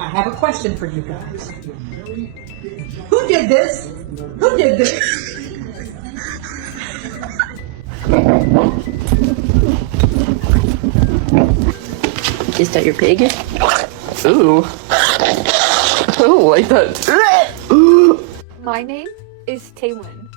I have a question for you guys. Who did this? Who did this? Is that your pig? Ooh. I don't like that. My name is Taylin.